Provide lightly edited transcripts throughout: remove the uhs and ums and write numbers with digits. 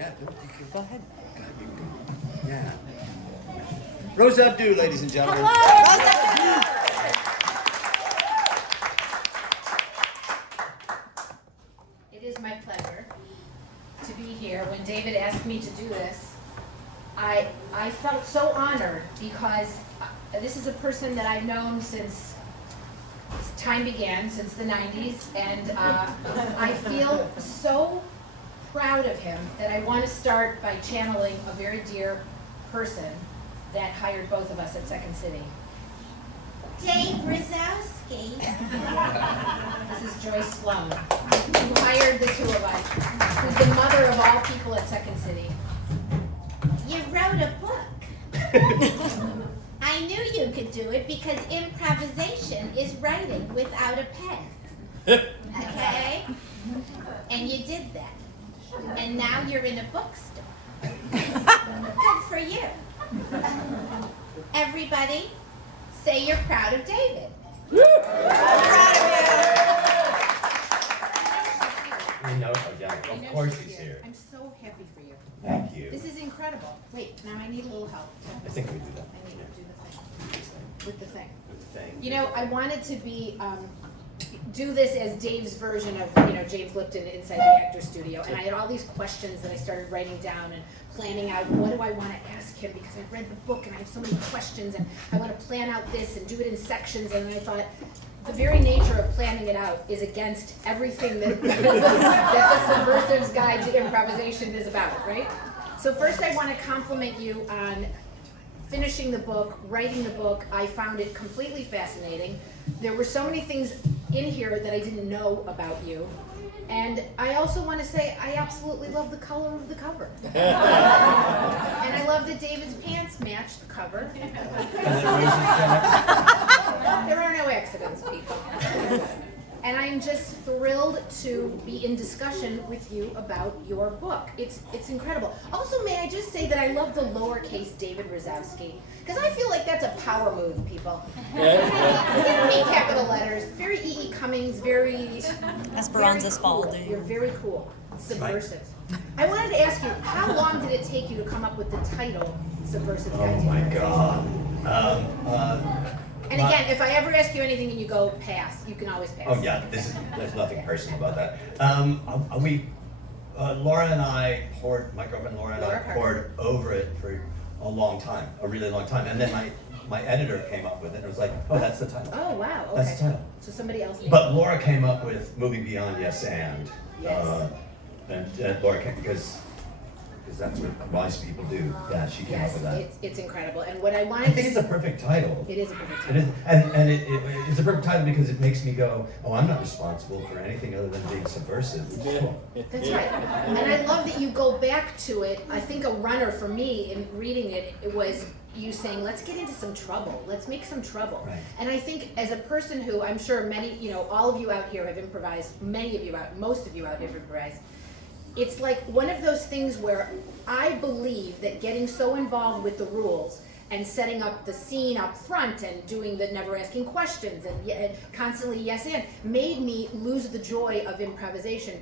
Yeah, go ahead. Yeah. Rose Abdoo, ladies and gentlemen. Hello. It is my pleasure to be here. When David asked me to do this, I felt so honored because this is a person that I've known since time began, since the 90s, and I feel so proud of him that I want to start by channeling a very dear person that hired both of us at Second City. Dave Razowsky. This is Joyce Sloan, who hired the two of us, who's the mother of all people at Second City. You wrote a book. I knew you could do it because improvisation is writing without a pen. Okay? And you did that. And now you're in a bookstore. Good for you. Everybody, say you're proud of David. Proud of We know, yeah, you. of course he's here. I'm so happy for you. Thank you. This is incredible. Wait, now I need a little help. I think we do that. I need to do the thing. With the thing. With the thing. You know, I wanted to be do this as Dave's version of James Lipton inside the actor's studio, and I had all these questions that I started writing down and planning out. What do I want to ask him? Because I've read the book and I have so many questions, and I want to plan out this and do it in sections. And then I thought, the very nature of planning it out is against everything that that the Subversive's Guide to Improvisation is about, right? So first, I want to compliment you on finishing the book, writing the book. I found it completely fascinating. There were so many things in here that I didn't know about you. And I also want to say I absolutely love the color of the cover. And I love that David's pants match the cover. There are no accidents, people. And I'm just thrilled to be in discussion with you about your book. It's incredible. Also, may I just say that I love the lowercase David Razowsky, because I feel like that's a power move, people. You don't need capital letters. Very E.E. Cummings, very Esperanza cool. Spalding. You're very cool. Subversive. I wanted to ask you, how long did it take you to come up with the title Subversive Guide to Oh my Improvisation? God. And again, if I ever ask you anything and you go pass, you can always pass. Oh yeah, there's nothing personal about that. Laura and I poured, my girlfriend Laura and I poured over it for a long time, a really long time, and then my editor came up with it and it was like, oh, that's the title. Oh wow, okay. That's the title. So somebody else named But Laura came up with Moving Beyond Yes and. Yes. And Laura came because that's what wise people do. Yeah, she came up with that. It's incredible. And what I wanted I think it's a perfect title. It is a perfect It title. is, and it's a perfect title because it makes me go, oh, I'm not responsible for anything other than being subversive. Cool. That's right. And I love that you go back to it. I think a runner for me in reading it, it was you saying, let's get into some trouble. Let's make some trouble. Right. And I think as a person who, I'm sure many, all of you out here have improvised, most of you out here have improvised. It's like one of those things where I believe that getting so involved with the rules and setting up the scene up front and doing the never asking questions and constantly yes and made me lose the joy of improvisation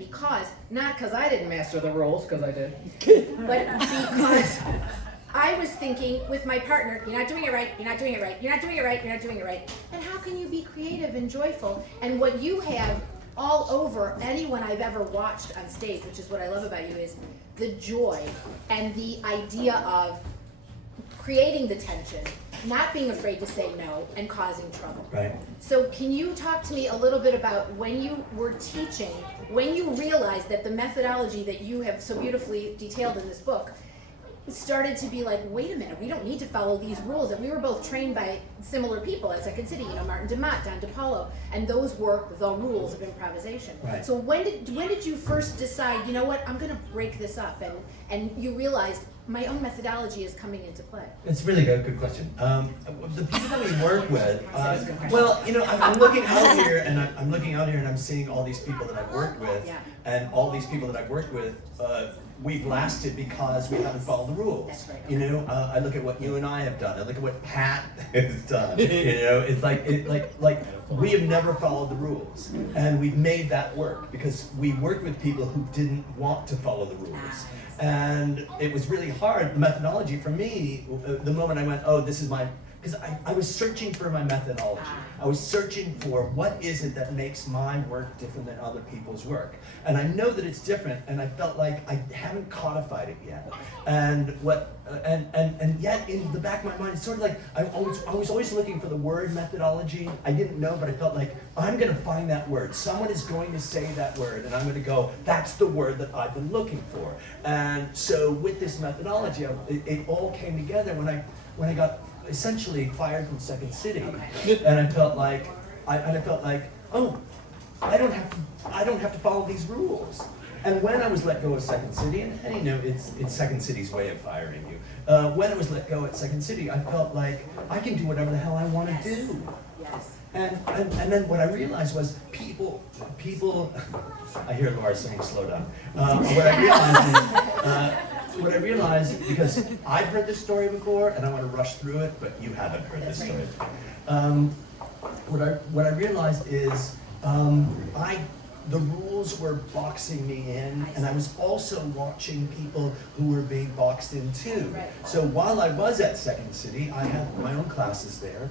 not because I didn't master the rules, because I did, but because I was thinking with my partner, you're not doing it right, you're not doing it right, you're not doing it right, you're not doing it right. And how can you be creative and joyful? And what you have all over anyone I've ever watched on stage, which is what I love about you, is the joy and the idea of creating the tension, not being afraid to say no, and causing trouble. Right. So can you talk to me a little bit about when you were teaching, when you realized that the methodology that you have so beautifully detailed in this book started to be like, wait a minute, we don't need to follow these rules. And we were both trained by similar people at Second City, Martin DeMott, Don DePaulo, and those were the rules of improvisation. Right. So when did you first decide, you know what, I'm going to break this up, and you realized my own methodology is coming into play? It's really a good question. The people that we work with, That's a good question. well, I'm looking out here and I'm looking out here and I'm seeing all these people that I've worked with, Yeah. and all these people that I've worked with, we've lasted because we haven't followed the rules. That's right. Okay. I look at what you and I have done. I look at what Pat has done. It's like we have never followed the rules, and we've made that work because we worked with people who didn't want to follow the rules. And it was really hard, methodology for me, the moment I went, oh, this is my, because I was searching for my methodology. I was searching for what is it that makes my work different than other people's work. And I know that it's different, and I felt like I haven't codified it yet. And yet in the back of my mind, it's sort of like I was always looking for the word methodology. I didn't know, but I felt like I'm gonna find that word. Someone is going to say that word, and I'm gonna go, that's the word that I've been looking for. And so with this methodology, it all came together when I got essentially fired from Second City, and I felt like, oh, I don't have to follow these rules. And when I was let go of Second City, and you know, it's Second City's way of firing you. When I was let go at Second City, I felt like I can do whatever the hell I want to do. Yes. And then what I realized was people. I hear Laura saying, "Slow down." What I realized, because I've heard this story before, and I want to rush through it, but you haven't heard this story. What I realized is the rules were boxing me in, and I was also watching people who were being boxed in too. Right. So while I was at Second City, I had my own classes there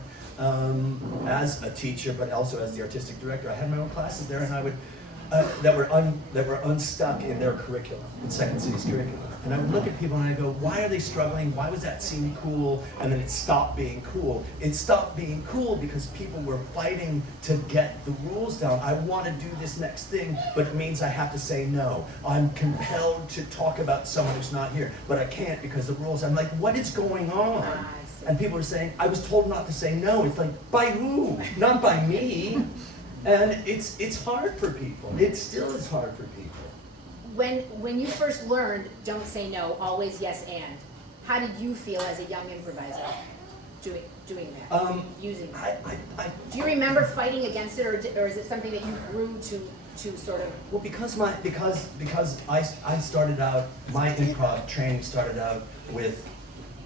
as a teacher, but also as the artistic director. I had my own classes there, and I would that were unstuck in their curriculum, in Second City's curriculum. And I would look at people and I'd go, why are they struggling? Why was that scene cool? And then it stopped being cool. It stopped being cool because people were fighting to get the rules down. I want to do this next thing, but it means I have to say no. I'm compelled to talk about someone who's not here, but I can't because the rules. I'm like, what is going on? And people are saying, I was told not to say no. It's like, by who? Not by me. And it's hard for people. It still is hard for people. When you first learned don't say no, always yes and, how did you feel as a young improviser doing that, using that? Do you remember fighting against it, or is it something that you grew to sort of? Well, because I started out, my improv training started out with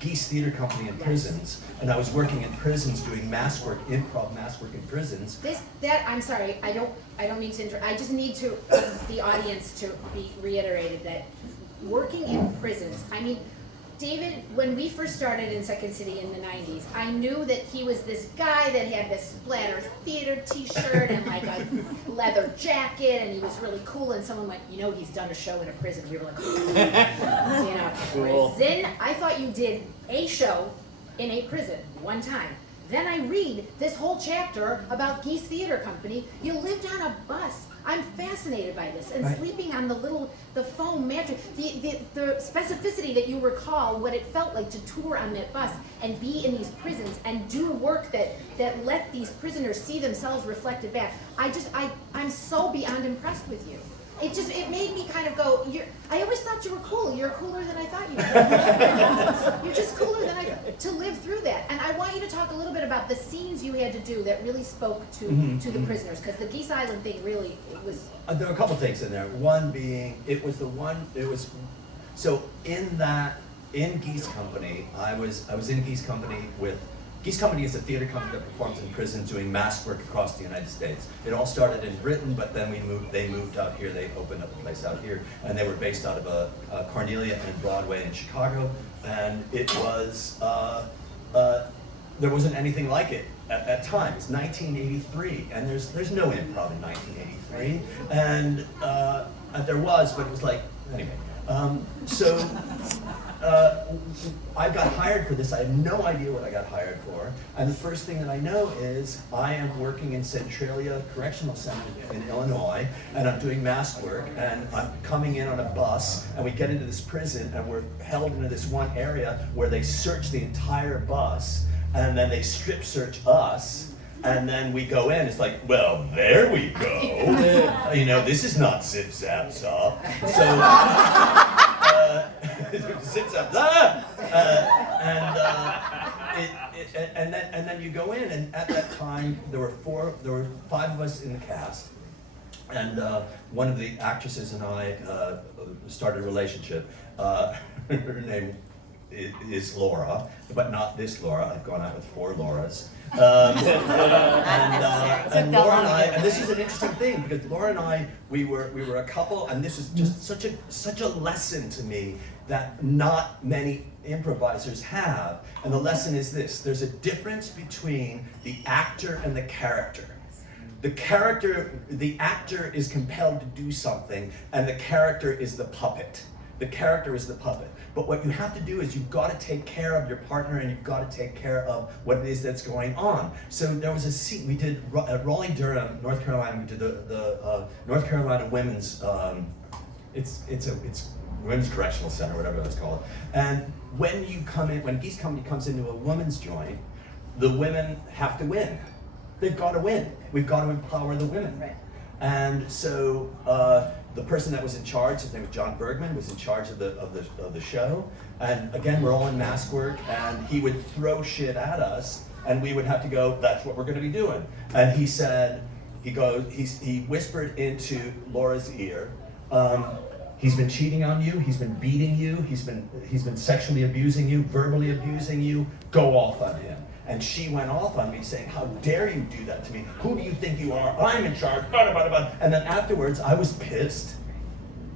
Geese Theater Company in prisons, and I was working in prisons doing mask work, improv mask work in prisons. I'm sorry, I don't mean to interrupt. I just need to the audience to be reiterated that working in prisons. I mean, David, when we first started in Second City in the 90s, I knew that he was this guy that had this splatter theater t-shirt and like a leather jacket, and he was really cool, and someone went, you know, he's done a show in a prison. We were like, you know, prison? I thought you did a show in a prison one time. Then I read this whole chapter about Geese Theater Company. You lived on a bus. I'm fascinated by this, and sleeping on the foam mattress, the specificity that you recall what it felt like to tour on that bus and be in these prisons and do work that let these prisoners see themselves reflected back. I'm so beyond impressed with you. It made me kind of go, I always thought you were cool. You're cooler than I thought you were. You're just cooler than to live through that. And I want you to talk a little bit about the scenes you had to do that really spoke to the prisoners, because the Geese Island thing really, it was. There were a couple things in there. One being, so in Geese Company, I was in Geese Company with, Geese Company is a theater company that performs in prisons doing mask work across the United States. It all started in Britain, but then they moved out here. They opened up a place out here, and they were based out of Cornelia and Broadway in Chicago. And it was, there wasn't anything like it at that time. It's 1983, and there's no improv in 1983. And there was, but it was like, anyway. I got hired for this. I had no idea what I got hired for. And the first thing that I know is I am working in Centralia Correctional Center in Illinois, and I'm doing mask work, and I'm coming in on a bus, and we get into this prison, and we're held into this one area where they search the entire bus, and then they strip search us. And then we go in, it's like, well, there we go. You know, this is not zip zap zop. So, zip zap zop. And then you go in, and at that time, there were 5 of us in the cast. And one of the actresses and I started a relationship. Her name is Laura, but not this Laura. I've gone out with 4 Lauras. And Laura and I, and this is an interesting thing because Laura and I, we were a couple, and this is just such a lesson to me that not many improvisers have. And the lesson is this: there's a difference between the actor and the character. The actor is compelled to do something, and the character is the puppet. The character is the puppet. But what you have to do is you've got to take care of your partner, and you've got to take care of what it is that's going on. So there was a scene we did at Raleigh-Durham, North Carolina. We did the North Carolina Women's. It's Women's Correctional Center, whatever that's called. And when Geese Company comes into a women's joint, the women have to win. They've got to win. We've got to empower the women. Right. And so the person that was in charge, his name was John Bergman, was in charge of the show. And again, we're all in mask work, and he would throw shit at us, and we would have to go, that's what we're going to be doing. And he said, he whispered into Laura's ear, he's been cheating on you, he's been beating you, he's been sexually abusing you, verbally abusing you, go off on him. And she went off on me saying, how dare you do that to me? Who do you think you are? I'm in charge, blah, blah, blah. And then afterwards, I was pissed.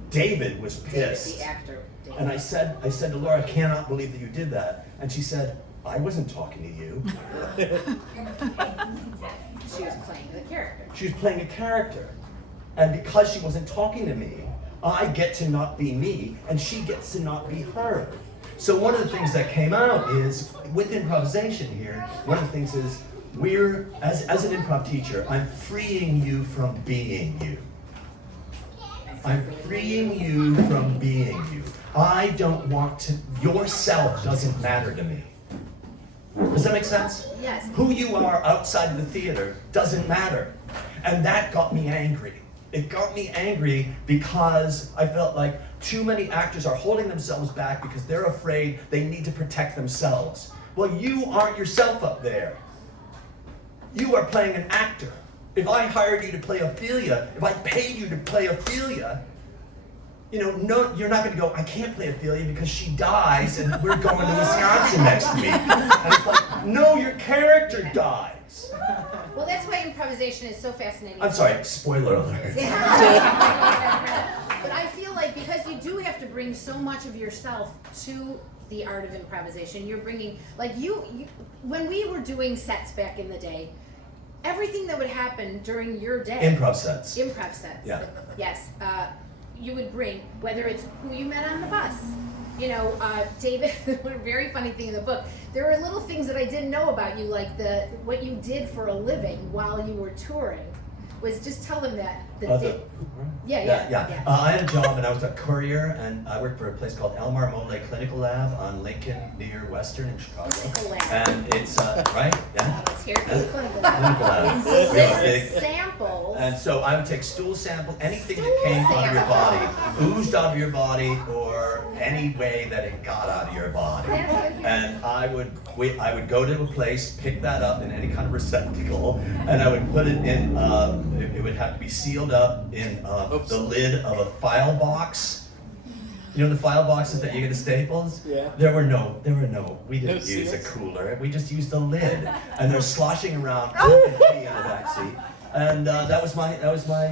David was pissed. David, the actor. David. And I said to Laura, I cannot believe that you did that. And she said, I wasn't talking to you. She was playing the character. She was playing a character. And because she wasn't talking to me, I get to not be me, and she gets to not be her. So one of the things that came out is, with improvisation here, one of the things is, as an improv teacher, I'm freeing you from being you. I'm freeing you from being you. I don't want to, yourself doesn't matter to me. Does that make sense? Yes. Who you are outside of the theater doesn't matter. And that got me angry. It got me angry because I felt like too many actors are holding themselves back because they're afraid they need to protect themselves. Well, you aren't yourself up there. You are playing an actor. If I hired you to play Ophelia, if I paid you to play Ophelia, no, you're not going to go, I can't play Ophelia because she dies and we're going to Wisconsin next week. And it's like, no, your character dies. Well, that's why improvisation is so fascinating. I'm sorry, spoiler alert. But I feel like because you do have to bring so much of yourself to the art of improvisation, you're bringing, like you when we were doing sets back in the day, everything that would happen during your day. Improv sets. Yeah. Yes. You would bring, whether it's who you met on the bus. David, one very funny thing in the book, there are little things that I didn't know about you, like what you did for a living while you were touring, was just tell them that. Yeah. I had a job, and I was a courier, and I worked for a place called Elmar Mole Clinical Lab on Lincoln near Western in Chicago. Clinical lab. And it's, right? Yeah. Let's hear it for the clinical lab. Clinical lab. So We have a there big- were samples. And so I would take stool sample, anything that came out of your body, oozed out of your body, or any way that it got out of your body. And I would go to a place, pick that up in any kind of receptacle, and I would put it in, it would have to be sealed up in the lid of a file box. You know the file boxes that you get at Staples? Yeah. We didn't No use a seals? cooler. We just used the lid. And they're sloshing around, dumping pee in the backseat. And that was my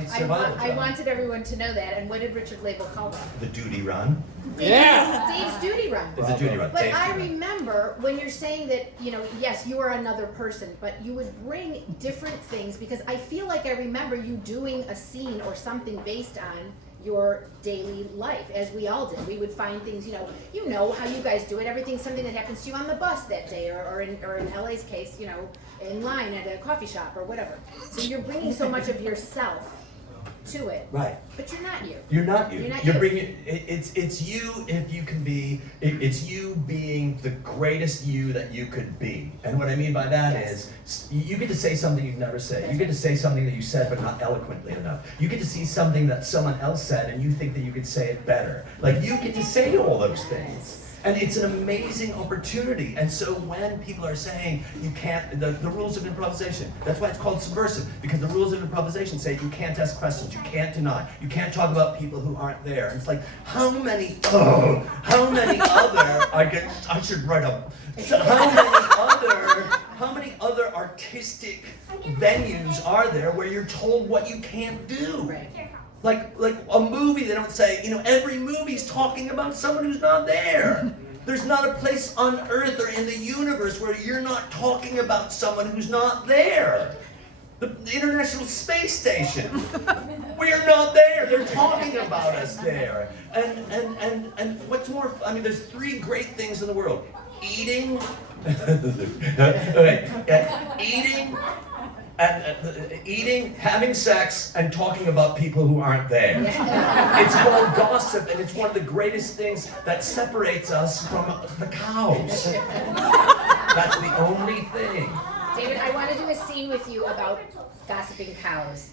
survival I job. wanted everyone to know that. And what did Richard Label call that? The duty run. Yeah. Dave's duty run. It's a duty run. But Dave's I duty run. remember when you're saying that, yes, you are another person, but you would bring different things, because I feel like I remember you doing a scene or something based on your daily life, as we all did. We would find things, you know how you guys do it. Everything's something that happens to you on the bus that day, or in LA's case, in line at a coffee shop or whatever. So you're bringing so much of yourself to it. Right. But you're not you. You're not you. You're not You're you. bringing it's you if you can be. It's you being the greatest you that you could be. And what I mean by that Yes. is, you get to say something you've never said. That's You get to right. say something that you said but not eloquently enough. You get to see something that someone else said and you think that you could say it better. Like, you get to say all those things. And it's an amazing opportunity. And so when people are saying you can't, the rules of improvisation, that's why it's called subversive, because the rules of improvisation say you can't ask questions, you can't deny, you can't talk about people who aren't there. And it's like, how many other, I should write up, how many other artistic venues are there where you're told what you can't do? Right. Like a movie, they don't say, every movie's talking about someone who's not there. There's not a place on earth or in the universe where you're not talking about someone who's not there. The International Space Station. We're not there. They're talking about us there. And what's more, there's 3 great things in the world. Eating, eating, having sex, and talking about people who aren't there. It's called gossip, and it's one of the greatest things that separates us from the cows. That's the only thing. David, I want to do a scene with you about gossiping cows.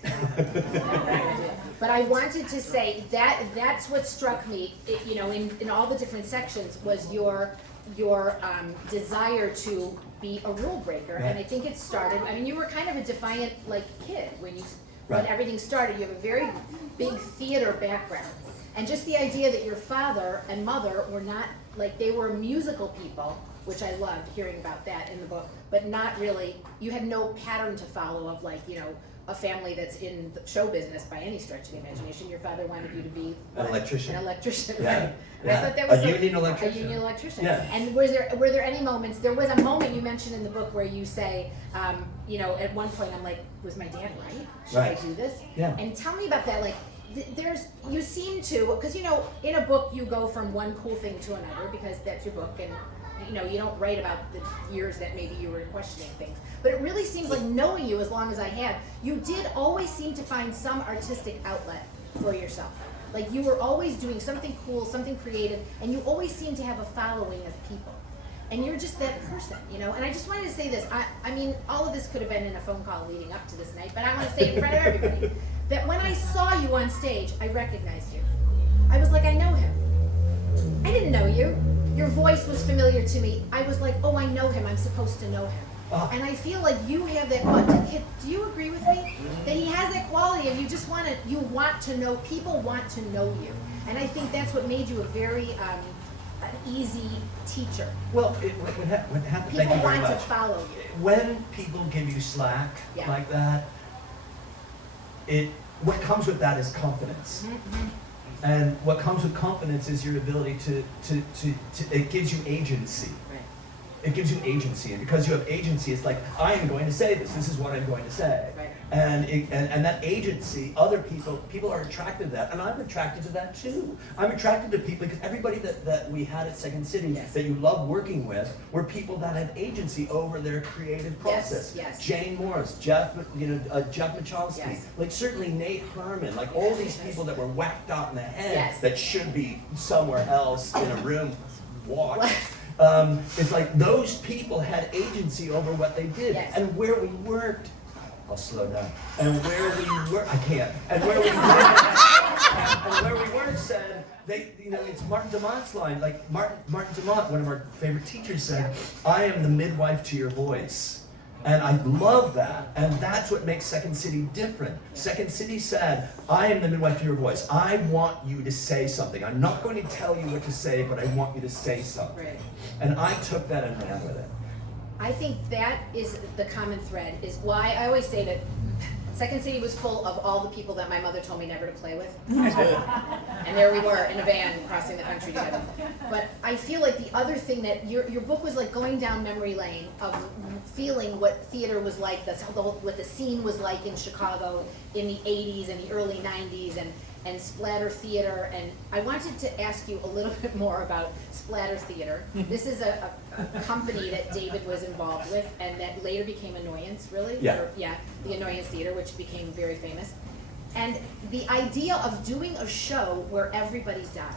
But I wanted to say that's what struck me, in all the different sections, was your desire to be a rule breaker. Right. And I think it started, you were kind of a defiant kid when Right. everything started. You have a very big theater background. And just the idea that your father and mother were not, they were musical people, which I loved hearing about that in the book, but not really, you had no pattern to follow of a family that's in the show business by any stretch of the imagination. Your father wanted you to be An electrician. An electrician, Yeah. right? And Yeah. I thought that was A union electrician. A union electrician. Yeah. And were there any moments? There was a moment you mentioned in the book where you say, at one point I'm like, was my dad right? Should Right. I do this? Yeah. And tell me about that. You seem to, because in a book you go from one cool thing to another because that's your book, and you don't write about the years that maybe you were questioning things. But it really seems like, knowing you as long as I have, you did always seem to find some artistic outlet for yourself. You were always doing something cool, something creative, and you always seem to have a following of people. And you're just that person, And I just wanted to say this. All of this could have been in a phone call leading up to this night, but I want to say it in front of everybody that when I saw you on stage, I recognized you. I was like, I know him. I didn't know you. Your voice was familiar to me. I was like, oh, I know him. I'm supposed to know him. And I feel like you have that quality. Do you agree with me? That he has that quality of you want to know, people want to know you. And I think that's what made you a very an easy teacher. Well, what happened, thank People you very want to much. follow you. When people give you slack Yeah. like that, what comes with that is confidence. Mm-hmm. And what comes with confidence is your ability to it gives you agency. Right. It gives you agency, and because you have agency, it's like, I am going to say this. This is what I'm going to say. Right. And that agency, other people are attracted to that, and I'm attracted to that too. I'm attracted to people because everybody that we had at Second City Yes. that you love working with were people that had agency over their creative process. Yes. Jane Morris, Jeff Michalski, Yes. certainly Nate Herman, all these people that were whacked out in the head Yes. that should be somewhere else in a room watched. It's like those people had agency over what they did. Yes. And where we worked, I'll slow down. And where we worked, I can't. And where we worked, said, it's Martin Demont's line. Martin Demont, one of our favorite teachers, said, I am the midwife to your voice. And I love that. And that's what makes Second City different. Second City said, I am the midwife to your voice. I want you to say something. I'm not going to tell you what to say, but I want you to say something. Right. And I took that and ran with it. I think that is the common thread, is why I always say that Second City was full of all the people that my mother told me never to play with. And there we were in a van crossing the country together. But I feel like the other thing that your book was like going down memory lane of feeling what theater was like, what the scene was like in Chicago in the 80s and the early 90s, and splatter theater. And I wanted to ask you a little bit more about splatter theater. This is a company that David was involved with and that later became Annoyance, really? Yeah. The Annoyance Theater, which became very famous. And the idea of doing a show where everybody dies.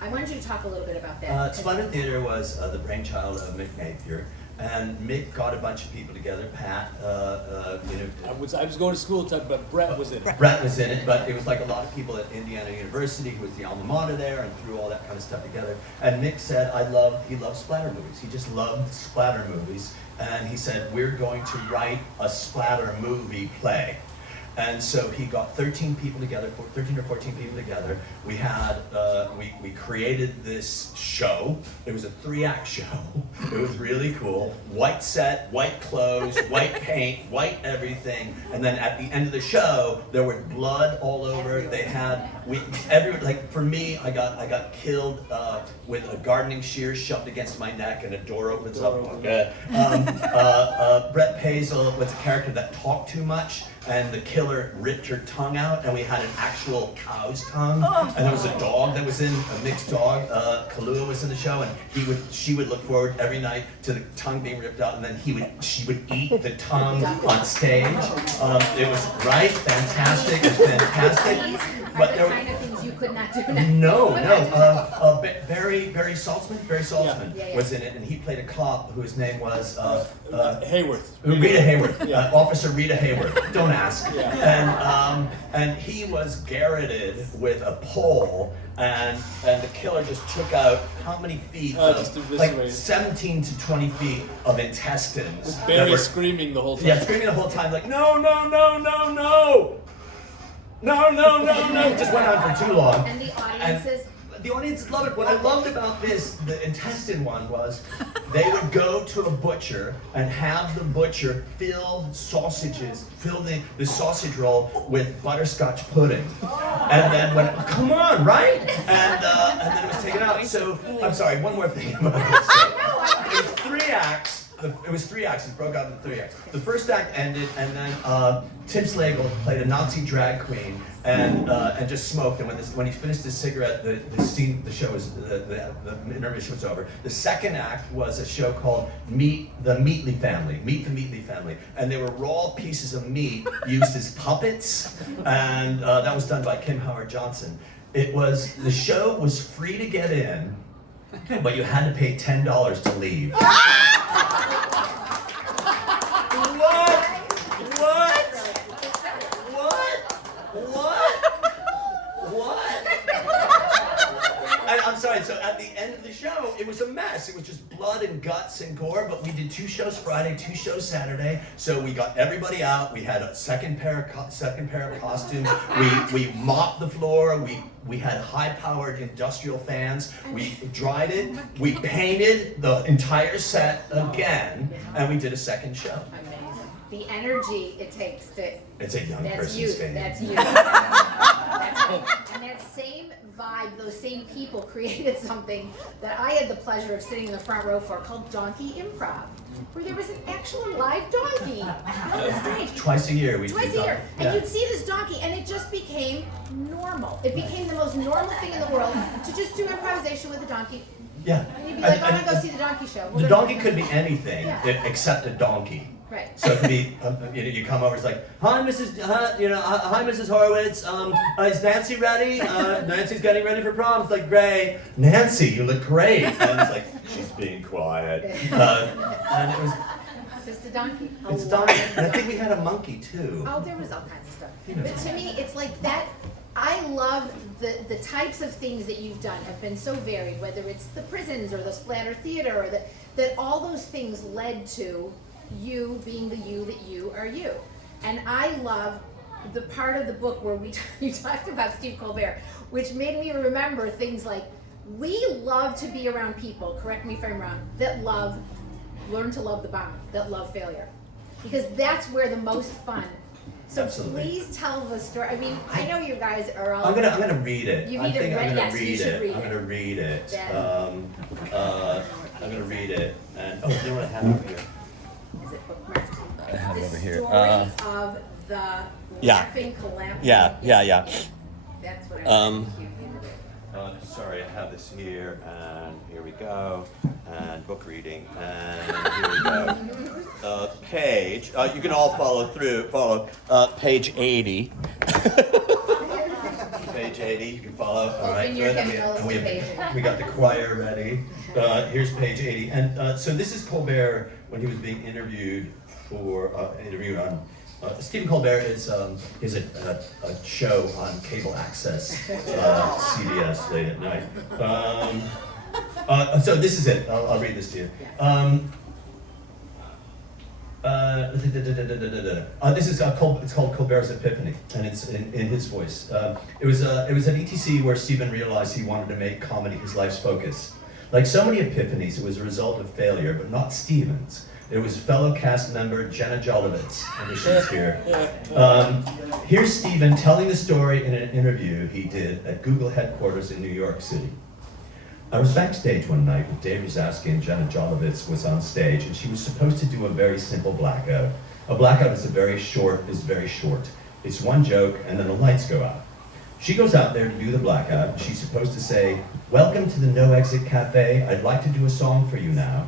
I wanted you to talk a little bit about that. Splatter Theater was the brainchild of Mick Napier. and Mick got a bunch of people together. Pat, I was going to school at the time, but Brett was in it. Brett was in it, but it was like a lot of people at Indiana University who was the alma mater there and threw all that kind of stuff together. And Mick said, he loves splatter movies. He just loved splatter movies. And he said, we're going to write a splatter movie play. And so he got 13 people together, 13 or 14 people together. We had, we created this show. It was a 3-act show. It was really cool. White set, white clothes, white paint, white everything. And then at the end of the show, there was blood all over. They had, like for me, I got killed with a gardening shears shoved against my neck and a door opens up. Brett Pazel was a character that talked too much, and the killer ripped her tongue out, and we had an actual cow's tongue, and there was a dog that was in, a mixed dog, Kahlua was in the show, and she would look forward every night to the tongue being ripped out, and then she would eat the tongue on stage. It was fantastic, it was fantastic. But the kind of things you could not do now. No. Barry Saltzman Yeah. was in it, and he played a cop whose name was Hayworth. Rita Hayworth. Yeah. Officer Rita Hayworth. Don't ask. Yeah. And he was garroted with a pole, and the killer just took out how many feet? Like 17 to 20 feet of intestines. With Barry screaming the whole time. Yeah, screaming the whole time, like no. No, just went on for too long. And the audiences. The audience loved it. What I loved about the intestine one, was they would go to a butcher and have the butcher fill the sausage roll with butterscotch pudding. And then come on, right? And then it was taken out. So, I'm sorry, one more thing about this. It was 3 acts. It was 3 acts. It broke out into 3 acts. The first act ended, and then Tim Slagle played a Nazi drag queen and just smoked. And when he finished his cigarette, the intermission was over. The second act was a show called Meet the Meatley Family, and they were raw pieces of meat used as puppets, and that was done by Kim Howard Johnson. The show was free to get in, but you had to pay $10 to leave. I'm sorry, so at the end of the show, it was a mess. It was just blood and guts and gore, but we did 2 shows Friday, 2 shows Saturday, so we got everybody out. We had a second pair of costumes. We mopped the floor. We had high-powered industrial fans. We dried it. We painted the entire set again, and we did a second show. Amazing. The energy it takes to. It's a young person's youth. game. That's youth. And that same vibe, those same people created something that I had the pleasure of sitting in the front row for, called Donkey Improv, where there was an actual live donkey on the stage. Twice a year we Twice a year. And you'd see this donkey, and it just became normal. It became the most normal thing in the world to just do improvisation with a donkey. Yeah. And you'd be like, I want to go see the donkey show. The donkey could be anything except a donkey. Right. So it could be, you come over, it's like, hi, hi, Mrs. Horowitz. Is Nancy ready? Nancy's getting ready for prom. It's like, great. Nancy, you look great. And it's like, she's being quiet. And it was just a donkey. It's a donkey. And I think we had a monkey too. Oh, there was all kinds of stuff. But to me, it's like that. I love the types of things that you've done have been so varied, whether it's the prisons or the splatter theater, or that all those things led to you being the you that you are you. And I love the part of the book where you talked about Steve Colbert, which made me remember things like, we love to be around people, correct me if I'm wrong, that learn to love the bomb, that love failure. Because that's where the most fun. So Absolutely. Please tell the story. I mean, I know you guys are all. I'm gonna read it. You've I either think read- I'm gonna yes, you read should it. read I'm it. gonna read it. Then- I'm gonna read it. And you know what I have over here? Is it bookmarked? I have it over here. The story of the laughing collapse. Yeah. That's what Um, Sorry, I have this here, and here we go, and book reading, and here we go. Page, you can all follow, page 80. Page Katie, you can follow. All right, Open your good. hymnals And to page 80. we got the choir ready. Here's page 80. And so this is Colbert when he was being interviewed on. Stephen Colbert is a show on cable access, CBS late at night. So this is it. I'll read this to you. This is it's called Colbert's Epiphany, and it's in his voice. It was at ETC where Stephen realized he wanted to make comedy his life's focus. Like so many epiphanies, it was a result of failure, but not Stephen's. It was fellow cast member Jenna Jolovitz, and she's here. Here's Stephen telling the story in an interview he did at Google headquarters in New York City. I was backstage one night with David Razowsky, and Jenna Jolovitz was on stage, and she was supposed to do a very simple blackout. A blackout is very short. It's one joke, and then the lights go out. She goes out there to do the blackout, and she's supposed to say, "Welcome to the No Exit Cafe. I'd like to do a song for you now."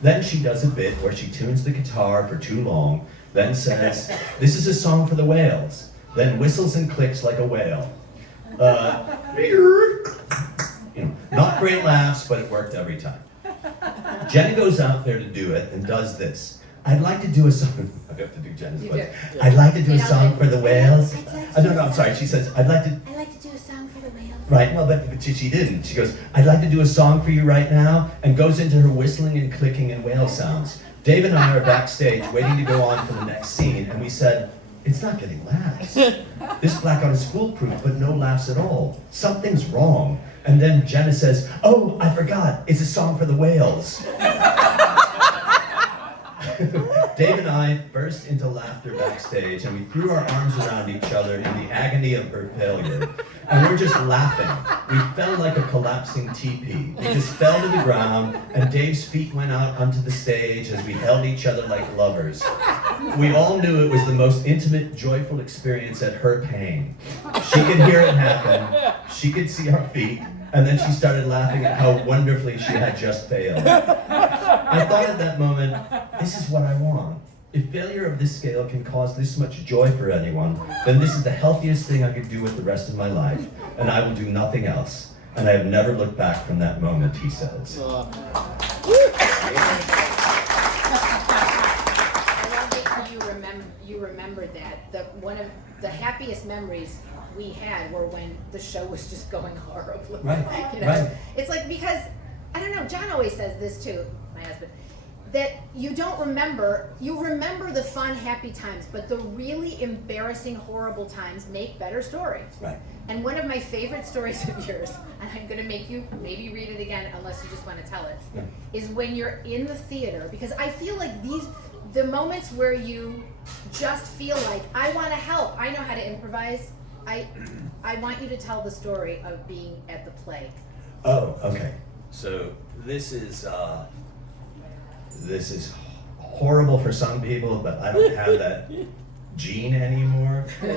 Then she does a bit where she tunes the guitar for too long, then says, "This is a song for the whales," then whistles and clicks like a whale. Not great laughs, but it worked every time. Jenna goes out there to do it and does this. "I'd like to do a song." I have to do Jenna's voice. "I'd like to do a song for the whales." No, I'm sorry. She says, "I'd like to I like to do a song for the whales. Right, well, but she didn't. She goes, "I'd like to do a song for you right now," and goes into her whistling and clicking and whale sounds. Dave and I are backstage waiting to go on for the next scene, and we said, "It's not getting laughs. This blackout is foolproof, but no laughs at all. Something's wrong." And then Jenna says, "Oh, I forgot. It's a song for the whales." Dave and I burst into laughter backstage, and we threw our arms around each other in the agony of her failure. And we're just laughing. We fell like a collapsing teepee. We just fell to the ground, and Dave's feet went out onto the stage as we held each other like lovers. We all knew it was the most intimate, joyful experience at her pain. She could hear it happen. She could see our feet. And then she started laughing at how wonderfully she had just failed. I thought at that moment, this is what I want. If failure of this scale can cause this much joy for anyone, then this is the healthiest thing I could do with the rest of my life, and I will do nothing else. And I have never looked back from that moment, he says. I love that you remembered that. One of the happiest memories we had were when the show was just going horribly. Right, right. It's like, because, I don't know, John always says this too, my husband, that you remember the fun, happy times, but the really embarrassing, horrible times make better stories. Right. And one of my favorite stories of yours, and I'm gonna make you maybe read it again unless you just wanna tell it, is when you're in the theater, because I feel like the moments where you just feel like, I wanna help, I know how to improvise, I want you to tell the story of being at the play. Oh, okay. So this is horrible for some people, but I don't have that gene anymore. So I'm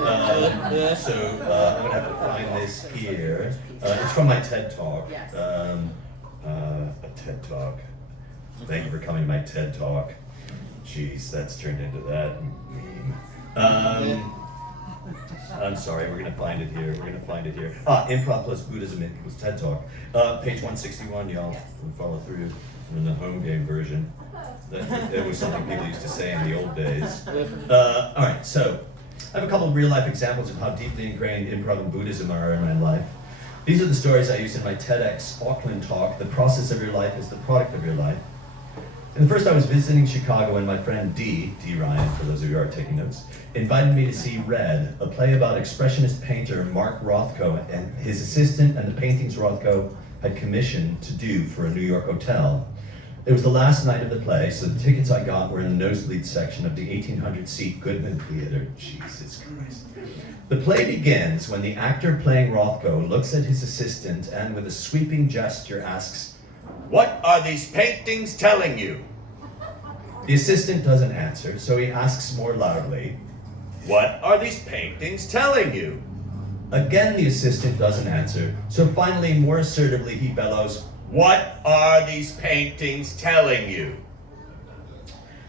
gonna have to find this here. It's from my TED Talk. Yes. A TED Talk. Thank you for coming to my TED Talk. Jeez, that's turned into that meme. I'm sorry, we're gonna find it here. Improv plus Buddhism equals TED Talk. Page 161, y'all. We'll follow through in the home game version. That was something people used to say in the old days. All right, so I have a couple of real life examples of how deeply ingrained improv and Buddhism are in my life. These are the stories I use in my TEDx Auckland talk, "The process of your life is the product of your life." And first I was visiting Chicago, and my friend D Ryan, for those of you who are taking notes, invited me to see Red, a play about expressionist painter Mark Rothko and his assistant, and the paintings Rothko had commissioned to do for a New York hotel. It was the last night of the play, so the tickets I got were in the nosebleed section of the 1,800-seat Goodman Theater. Jesus Christ. The play begins when the actor playing Rothko looks at his assistant and with a sweeping gesture asks, "What are these paintings telling you?" The assistant doesn't answer, so he asks more loudly, "What are these paintings telling you?" Again, the assistant doesn't answer, so finally, more assertively, he bellows, "What are these paintings telling you?"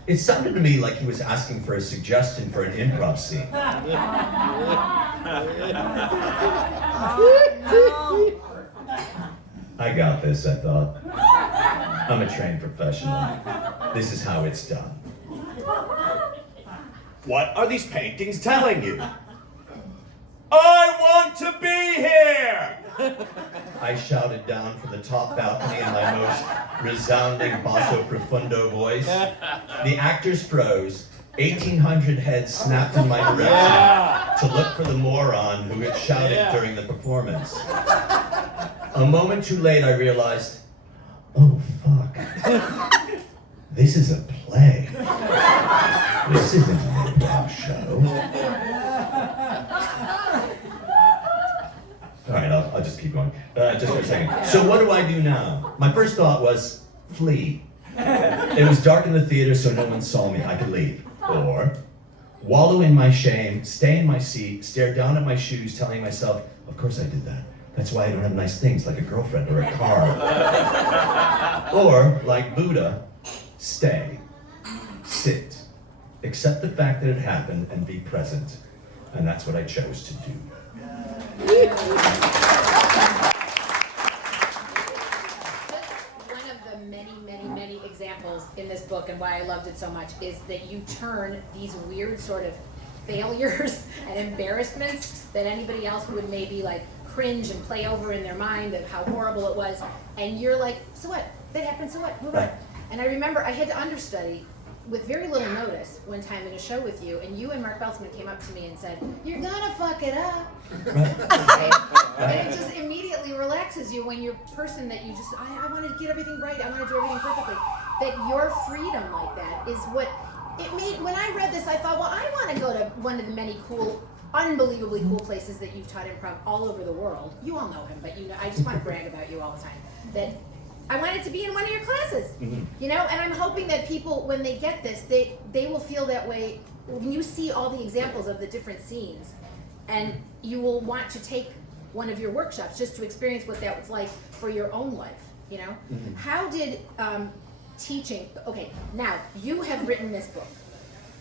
It sounded to me like he was asking for a suggestion for an improv scene. I got this, I thought. I'm a trained professional. This is how it's done. What are these paintings telling you? I want to be here! I shouted down from the top balcony in my most resounding basso profundo voice. The actors froze. 1,800 heads snapped in my direction to look for the moron who had shouted during the performance. A moment too late, I realized, oh fuck, this is a play. This isn't an improv show. All right, I'll just keep going, just for a second. So what do I do now? My first thought was, flee. It was dark in the theater, so no one saw me. I could leave. Or wallow in my shame, stay in my seat, stare down at my shoes, telling myself, of course I did that. That's why I don't have nice things like a girlfriend or a car. Or, like Buddha, stay, sit, accept the fact that it happened and be present. And that's what I chose to do. One of the many examples in this book, and why I loved it so much, is that you turn these weird sort of failures and embarrassments that anybody else would maybe like cringe and play over in their mind of how horrible it was, and you're like, so what? That happened, so what? Move on. Right. And I remember I had to understudy with very little notice one time in a show with you, and you and Mark Beltzman came up to me and said, you're gonna fuck it up. And it just immediately relaxes you when you're a person that you just, I want to get everything right, I want to do everything perfectly. That your freedom like that is what it made. When I read this, I thought, well, I want to go to one of the many cool, unbelievably cool places that you've taught improv all over the world. You all know him, but you know, I just want to brag about you all the time. That I wanted to be in one of your classes, you know, and I'm hoping that people, when they get this, they will feel that way when you see all the examples of the different scenes, and you will want to take one of your workshops just to experience what that was like for your own life, you know? How did teaching, okay, now you have written this book.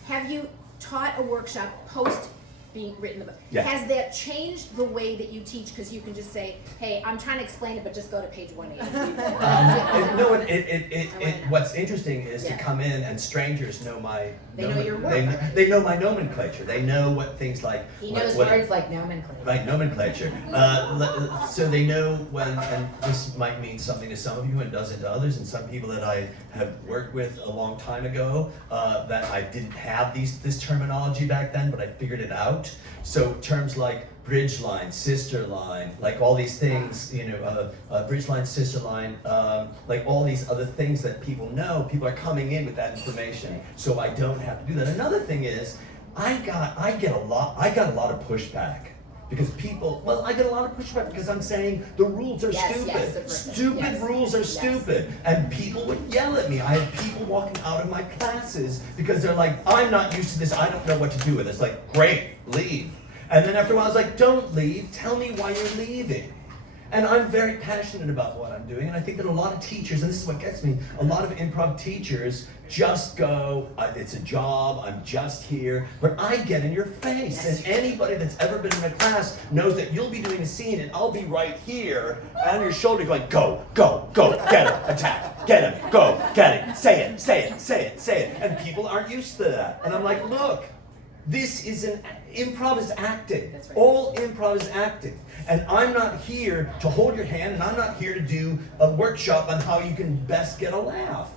Have you taught a workshop post being written the book? Yeah. Has that changed the way that you teach? Because you can just say, hey, I'm trying to explain it, but just go to page 180. What's interesting is to come in and strangers know my They know your work. They know my nomenclature. They know what things like He knows what, words like nomenclature. like nomenclature. So they know when, and this might mean something to some of you and doesn't to others, and some people that I have worked with a long time ago, that I didn't have this terminology back then, but I figured it out. So terms like bridge line, sister line, like all these things, you know, bridge line, sister line, like all these other things that people know, people are coming in with that information, so I don't have to do that. Another thing is, I got a lot of pushback. Because people, I get a lot of pushback because I'm saying the rules are stupid. Stupid rules are stupid. And people would yell at me. I had people walking out of my classes because they're like, I'm not used to this, I don't know what to do with it. It's like, great, leave. And then after a while I was like, don't leave, tell me why you're leaving. And I'm very passionate about what I'm doing, and I think that a lot of teachers, and this is what gets me, a lot of improv teachers just go, it's a job, I'm just here, but I get in your face, and anybody that's ever been in a class knows that you'll be doing a scene, and I'll be right here on your shoulder going, go, go, go, get him, attack, get him, go, get him, say it, say it, say it, say it, and people aren't used to that, and I'm like, look, this is improv is acting. That's right. All improv is acting. And I'm not here to hold your hand, and I'm not here to do a workshop on how you can best get a laugh.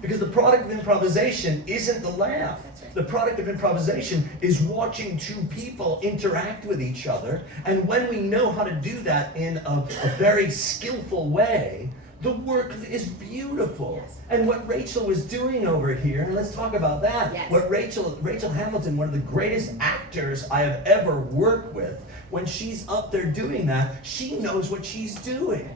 Because the product of improvisation isn't the laugh. That's right. The product of improvisation is watching two people interact with each other, and when we know how to do that in a very skillful way, the work is beautiful. Yes. And what Rachel was doing over here, and let's talk about that. Yes. What Rachel Hamilton, one of the greatest actors I have ever worked with, when she's up there doing that, she knows what she's doing.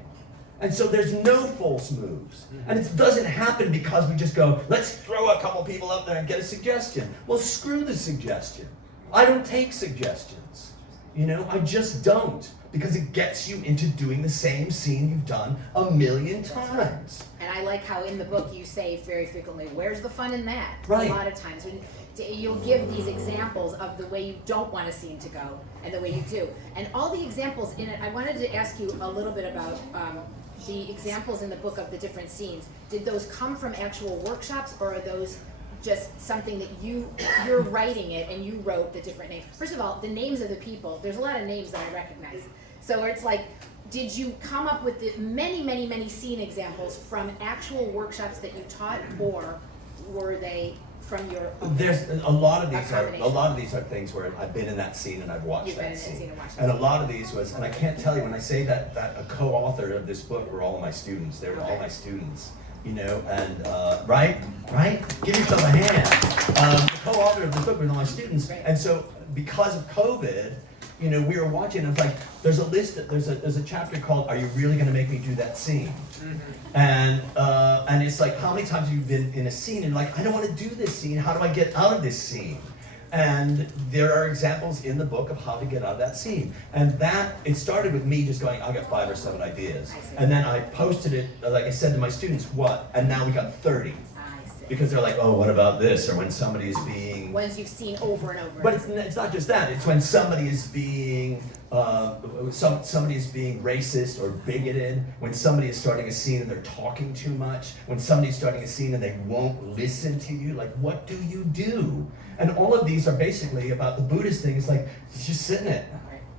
And so there's no false moves. And it doesn't happen because we just go, let's throw a couple people up there and get a suggestion. Well, screw the suggestion. I don't take suggestions. You know, I just don't. because it gets you into doing the same scene you've done a million times. And I like how in the book you say very frequently, where's the fun in that? Right. A lot of times when you'll give these examples of the way you don't want a scene to go and the way you do. And all the examples in it, I wanted to ask you a little bit about the examples in the book of the different scenes. Did those come from actual workshops, or are those just something that you're writing it and you wrote the different names? First of all, the names of the people, there's a lot of names that I recognize. So it's like, did you come up with the many scene examples from actual workshops that you taught, or were they from your own? There's a lot of these are things where I've been in that scene and I've watched You've been that in that scene. scene and watched And a that lot of these was, and I can't tell you when I say that a co-author of this book were all of my students. They were all my students, you know, and right? Give yourself a hand. The co-author of this book were all my students, and so because of COVID, you know, we were watching, and it's like, there's a chapter called, Are You Really Gonna Make Me Do That Scene? And it's like, how many times have you been in a scene and like, I don't want to do this scene, how do I get out of this scene? And there are examples in the book of how to get out of that scene. And it started with me just going, I got 5 or 7 ideas. And then I posted it, like I said to my students, what? And now we got 30. Because they're like, oh, what about this? Or when somebody is being... Ones you've seen over and over. But it's not just that. It's when somebody is being somebody is being racist or bigoted. When somebody is starting a scene and they're talking too much. When somebody's starting a scene and they won't listen to you. Like, what do you do? And all of these are basically about the Buddhist thing. It's like, just sit in it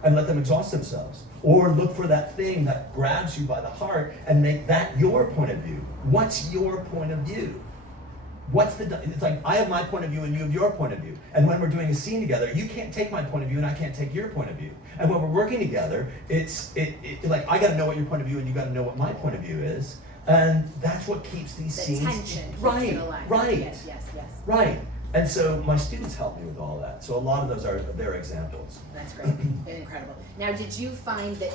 and let them exhaust themselves. Or look for that thing that grabs you by the heart and make that your point of view. What's your point of view? It's like, I have my point of view and you have your point of view. And when we're doing a scene together, you can't take my point of view and I can't take your point of view. And when we're working together, it's like, I gotta know what your point of view and you gotta know what my point of view is. And that's what keeps these scenes. The tension. Right. Yes. Right. And so my students help me with all that. So a lot of those are their examples. That's great. Incredible. Now, did you find that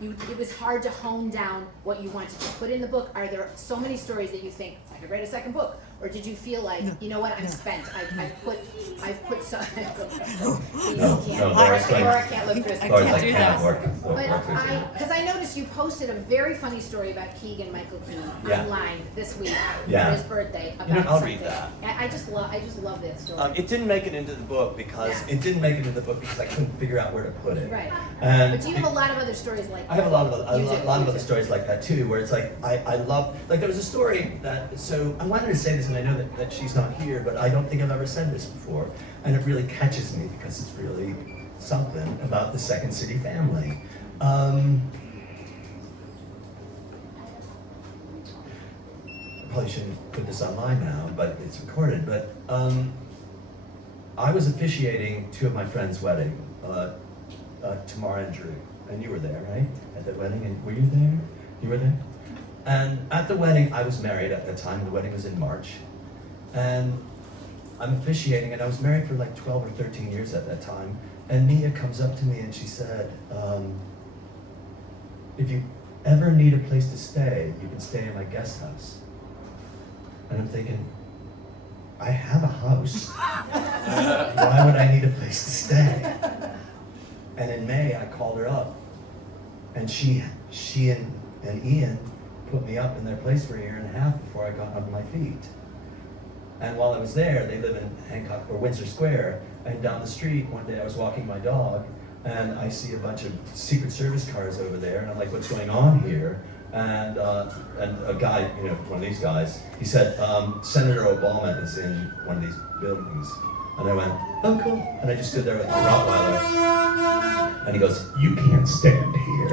it was hard to hone down what you wanted to put in the book? Are there so many stories that you think, I could write a second book? Or did you feel like, you know what, I'm spent. I've put some... Laura can't look through this. Because I noticed you posted a very funny story about Keegan-Michael Key online this week for his birthday. About I'll read that. I just love that story. It didn't make it into the book because I couldn't figure out where to put it. Right. And but do you have a lot of other stories like that? I have a lot of other stories like that too, where it's like I love, like there was a story that, so I wanted to say this and I know that she's not here, but I don't think I've ever said this before, and it really catches me because it's really something about the Second City family. I probably shouldn't put this online now, but it's recorded, but I was officiating 2 of my friends' wedding, Tamara and Drew. And you were there, right? At that wedding, and were you there? You were there? And at the wedding, I was married at the time. The wedding was in March. And I'm officiating, and I was married for like 12 or 13 years at that time. And Mia comes up to me and she said, if you ever need a place to stay, you can stay in my guest house. And I'm thinking, I have a house. Why would I need a place to stay? And in May, I called her up, and she and Ian put me up in their place for 1.5 years before I got on my feet. And while I was there, they live in Hancock or Windsor Square, and down the street one day I was walking my dog, and I see a bunch of Secret Service cars over there, and I'm like, what's going on here? And a guy, you know, one of these guys, he said, Senator Obama is in one of these buildings. And I went, oh, cool. And I just stood there with my Rottweiler. And he goes, you can't stand here.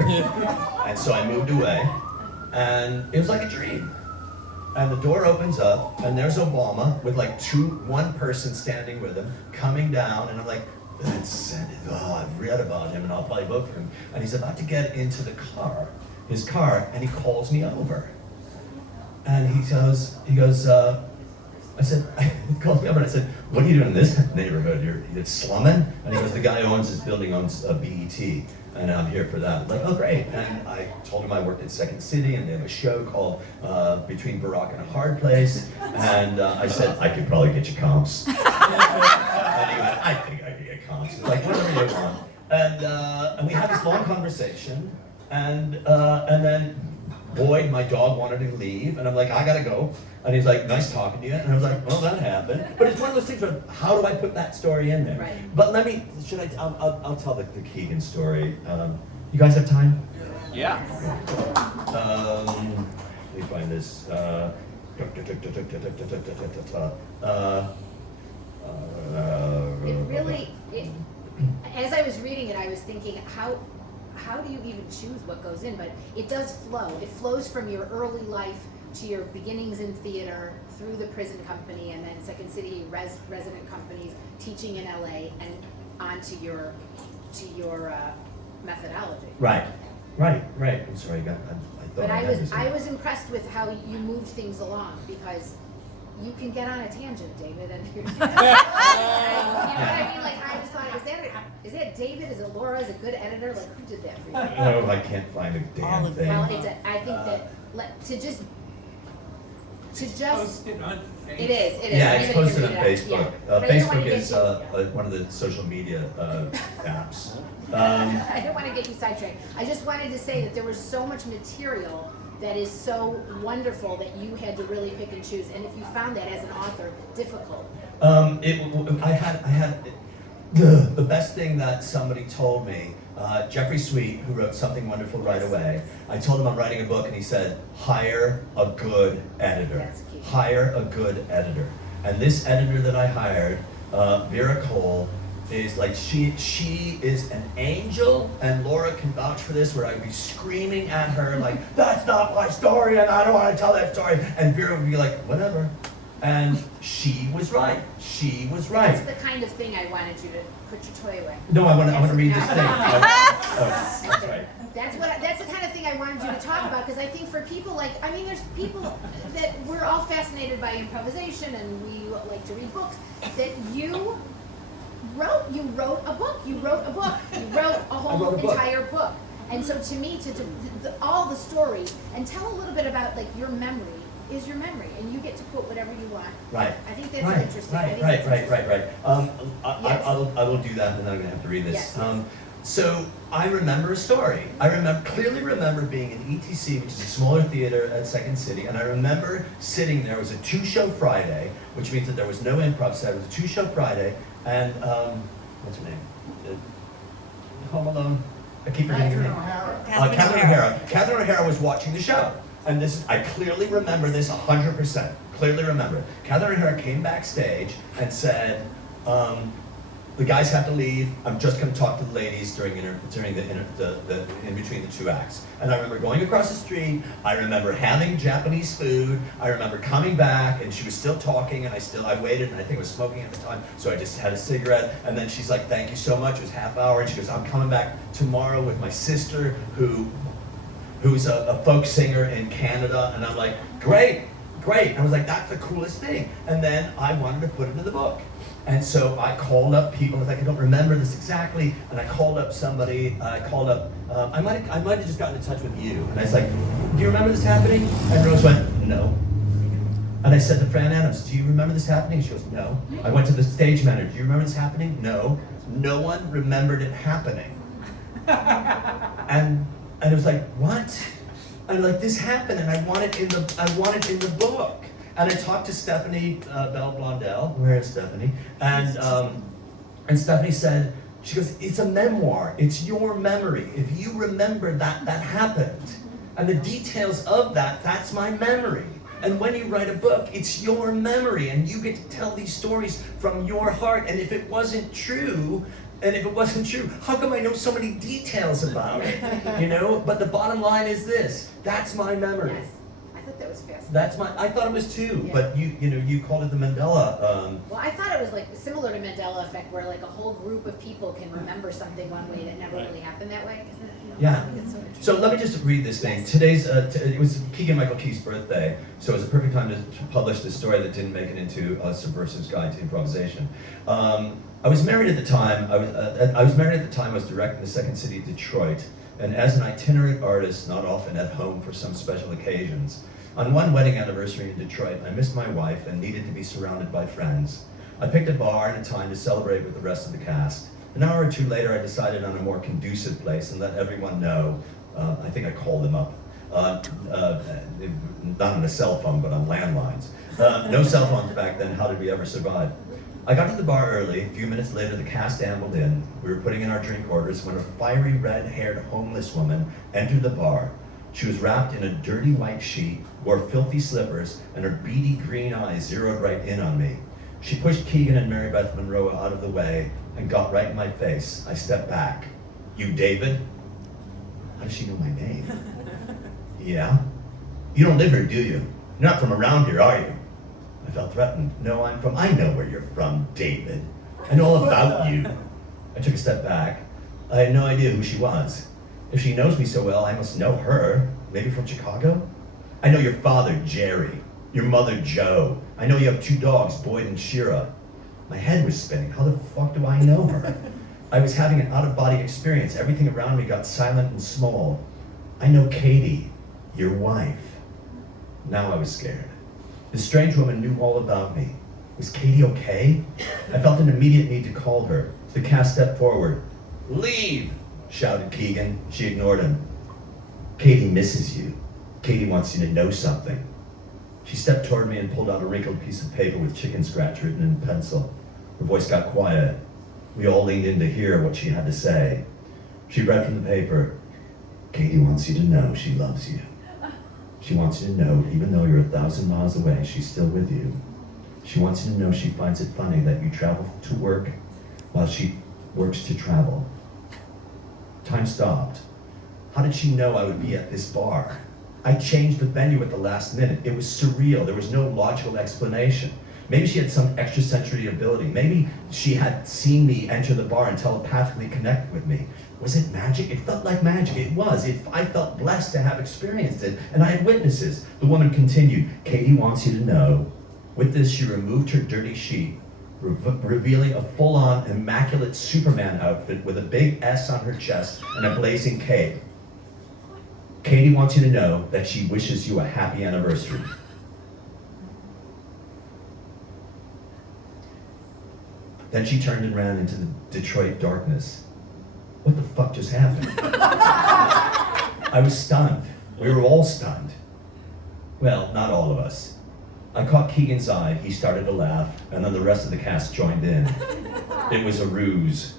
And so I moved away. And it was like a dream. And the door opens up, and there's Obama with like one person standing with him, coming down. And I'm like, that's Senator. Oh, I've read about him, and I'll probably vote for him. And he's about to get into his car, and he calls me over. And he goes, I said, he calls me over and I said, what are you doing in this neighborhood? You're slumming? And he goes, the guy who owns this building owns a BET, and I'm here for that. I'm like, oh, great. And I told him I worked at Second City, and they have a show called Between Barack and a Hard Place. And I said, I could probably get you comps. And he went, I think I could get comps. He's like, whatever you want. And we had this long conversation, and then Boyd, my dog, wanted to leave, and I'm like, I gotta go. And he's like, nice talking to you. And I was like, well, that happened. But it's one of those things where, how do I put that story in there? Right. But I'll tell the Keegan story. You guys have time? Yeah. Let me find this. As I was reading it, I was thinking, how do you even choose what goes in? But it does flow. It flows from your early life to your beginnings in theater, through the prison company, and then Second City resident companies, teaching in LA, and on to your methodology. Right. I'm sorry, I thought But I had this. I was impressed with how you moved things along, because you can get on a tangent, David, and you know what I mean? Like, I just thought, is that David? Is it Laura? Is a good editor? Like, who did that for you? Oh, I can't find a damn thing. Well, I think that to just Posted on it is. Yeah, Anybody it's posted on can read it. Facebook. Yeah. But I don't wanna Facebook get is you- one of the social media apps. I don't want to get you sidetracked. I just wanted to say that there was so much material that is so wonderful that you had to really pick and choose. And if you found that as an author difficult, I had the best thing that somebody told me. Jeffrey Sweet, who wrote Something Wonderful Right Away. I told him I'm writing a book, and he said, hire a good editor. That's key. Hire a good editor. And this editor that I hired, Vera Cole, is like, she is an angel, and Laura can vouch for this, where I'd be screaming at her like, that's not my story, and I don't want to tell that story. And Vera would be like, whatever. And she was right. that's the kind of thing I wanted you to put your toy away. No, I want to read this No. thing. Oh, that's right. That's the kind of thing I wanted you to talk about, because I think for people there's people that we're all fascinated by improvisation, and we like to read books. That you wrote a book. You wrote a whole wrote a book. entire book. And so to me, all the story, and tell a little bit about like your memory is your memory, and you get to put whatever you want. Right. I think that's Right. interesting. I think Right. that's interesting. Yes. I will do that, and then I'm gonna have to read this. Yes. So I remember a story. I clearly remember being in ETC, which is a smaller theater at Second City, and I remember sitting there. It was a 2-show Friday, which means that there was no improv set. It was a 2-show Friday, and what's her name? Home Alone. I keep forgetting her name. Catherine O'Hara. Catherine O'Hara was watching the show. And I clearly remember this 100%. Clearly remember it. Catherine O'Hara came backstage and said, the guys have to leave. I'm just going to talk to the ladies during in between the 2 acts. And I remember going across the street. I remember having Japanese food. I remember coming back, and she was still talking, and I waited, and I think I was smoking at the time, so I just had a cigarette. And then she's like, "Thank you so much." It was half hour, and she goes, "I'm coming back tomorrow with my sister who's a folk singer in Canada." And I'm like, great. And I was like, that's the coolest thing. And then I wanted to put it in the book. And so I called up people. I was like, I don't remember this exactly. And I called up somebody. I might have just gotten in touch with you. And I was like, do you remember this happening? And Rose went, no. And I said to Fran Adams, do you remember this happening? She goes, no. I went to the stage manager. Do you remember this happening? No. No one remembered it happening. And it was like, what? And like, this happened, and I want it in the book. And I talked to Stephanie Bell Blondell. Where is Stephanie? And Stephanie said, she goes, it's a memoir. It's your memory. If you remember that happened, and the details of that's my memory. And when you write a book, it's your memory, and you get to tell these stories from your heart. And if it wasn't true, how come I know so many details about it? But the bottom line is this: that's my memory. Yes, I thought that was fascinating. I thought it was too, Yeah. but you called it the Mandela. Well, I thought it was like similar to Mandela effect, where like a whole group of people can remember something one way that never really happened that way. Isn't it? Yeah. I think it's so interesting. So let me just read this thing. Yes. Today's it was Keegan Michael Key's birthday, so it was a perfect time to publish this story that didn't make it into Subversive's Guide to Improvisation. I was married at the time. I was directing the Second City, Detroit, and as an itinerant artist, not often at home for some special occasions. On one wedding anniversary in Detroit, I missed my wife and needed to be surrounded by friends. I picked a bar and a time to celebrate with the rest of the cast. An hour or two later, I decided on a more conducive place and let everyone know. I think I called them up. Not on a cell phone, but on landlines. No cell phones back then. How did we ever survive? I got to the bar early. A few minutes later, the cast ambled in. We were putting in our drink orders when a fiery red-haired homeless woman entered the bar. She was wrapped in a dirty white sheet, wore filthy slippers, and her beady green eyes zeroed right in on me. She pushed Keegan and Mary Beth Monroe out of the way and got right in my face. I stepped back. "You David?" How does she know my name? "Yeah." "You don't live here, do you? You're not from around here, are you?" I felt threatened. "No, I know where you're from, David. I know all about you." I took a step back. I had no idea who she was. If she knows me so well, I must know her. Maybe from Chicago? "I know your father, Jerry. Your mother, Jo. I know you have 2 dogs, Boyd and Shira." My head was spinning. How the fuck do I know her? I was having an out-of-body experience. Everything around me got silent and small. "I know Katie, your wife." Now I was scared. This strange woman knew all about me. Was Katie okay? I felt an immediate need to call her. The cast stepped forward. "Leave!" shouted Keegan. She ignored him. "Katie misses you. Katie wants you to know something." She stepped toward me and pulled out a wrinkled piece of paper with chicken scratch written in pencil. Her voice got quiet. We all leaned in to hear what she had to say. She read from the paper. "Katie wants you to know she loves you. She wants you to know, even though you're 1,000 miles away, she's still with you. She wants you to know she finds it funny that you travel to work while she works to travel." Time stopped. How did she know I would be at this bar? I changed the venue at the last minute. It was surreal. There was no logical explanation. Maybe she had some extrasensory ability. Maybe she had seen me enter the bar and telepathically connect with me. Was it magic? It felt like magic. It was. I felt blessed to have experienced it, and I had witnesses. The woman continued. "Katie wants you to know." With this, she removed her dirty sheet, revealing a full-on, immaculate Superman outfit with a big S on her chest and a blazing cape. "Katie wants you to know that she wishes you a happy anniversary." Then she turned and ran into the Detroit darkness. What the fuck just happened? I was stunned. We were all stunned. Well, not all of us. I caught Keegan's eye. He started to laugh, and then the rest of the cast joined in. It was a ruse.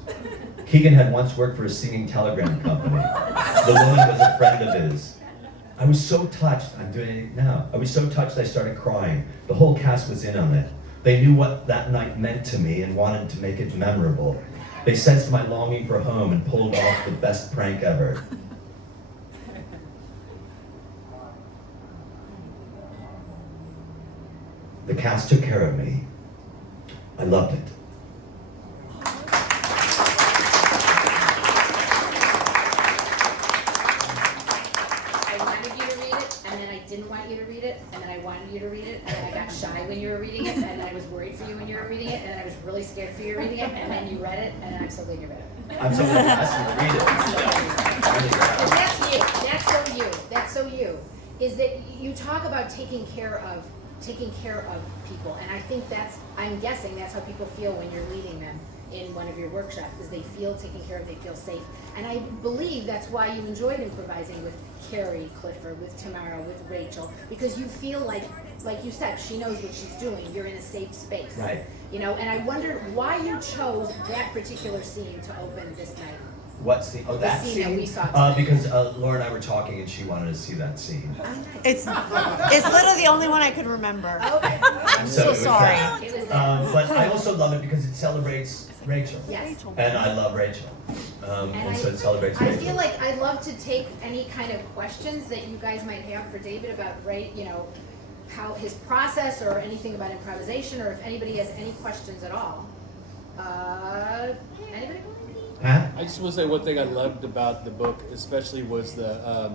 Keegan had once worked for a singing telegram company. The woman was a friend of his. I was so touched. I'm doing it now. I was so touched I started crying. The whole cast was in on it. They knew what that night meant to me and wanted to make it memorable. They sensed my longing for home and pulled off the best prank ever. The cast took care of me. I loved it. I wanted you to read it, and then I didn't want you to read it, and then I wanted you to read it, and then I got shy when you were reading it, and then I was worried for you when you were reading it, and then I was really scared for you reading it, and then you read it, and then I'm so glad you read it. I'm so glad you asked me to read it. And that's you. That's so you. That's so you. Is that you talk about taking care of people, and I think I'm guessing that's how people feel when you're leading them in one of your workshops, is they feel taken care of, they feel safe. And I believe that's why you enjoyed improvising with Carrie Clifford, with Tamara, with Rachel, because you feel like you said, she knows what she's doing. You're in a safe space. Right. You know, and I wonder why you chose that particular scene to open this night. What scene? Oh, that scene scene? that we saw Because Laura and I were talking and she wanted to see that scene. It's literally the only one I could remember. Okay. I'm so it was sorry. that. It was that. But I also love it because it celebrates Rachel. Yes. And I love Rachel. And so it celebrates I Rachel. feel like I'd love to take any kind of questions that you guys might have for David about, how his process or anything about improvisation, or if anybody has any questions at all. Anybody? Huh? I just want to say one thing I loved about the book, especially, was the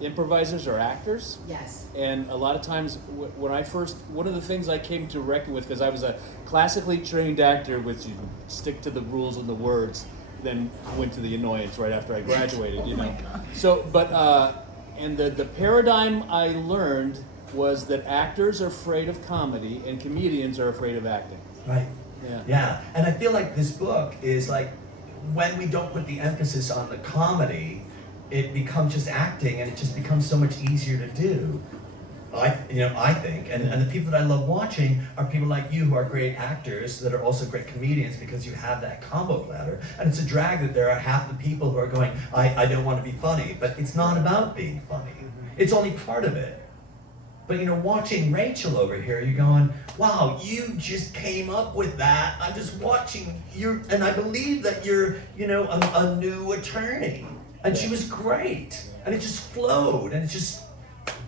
improvisers are actors. Yes. And a lot of times, when I first, one of the things I came to reckon with, because I was a classically trained actor, which you stick to the rules and the words, then went to the annoyance right after I graduated, you know. So, but, and the paradigm I learned was that actors are afraid of comedy and comedians are afraid of acting. Right. Yeah. Yeah. And I feel like this book is like when we don't put the emphasis on the comedy, it becomes just acting, and it just becomes so much easier to do. I think, and the people that I love watching are people like you who are great actors that are also great comedians, because you have that combo platter. And it's a drag that there are half the people who are going, I don't want to be funny, but it's not about being funny. It's only part of it. But watching Rachel over here, you're going, wow, you just came up with that. I'm just watching you, and I believe that you're, a new attorney. And she was great, and it just flowed, and it just,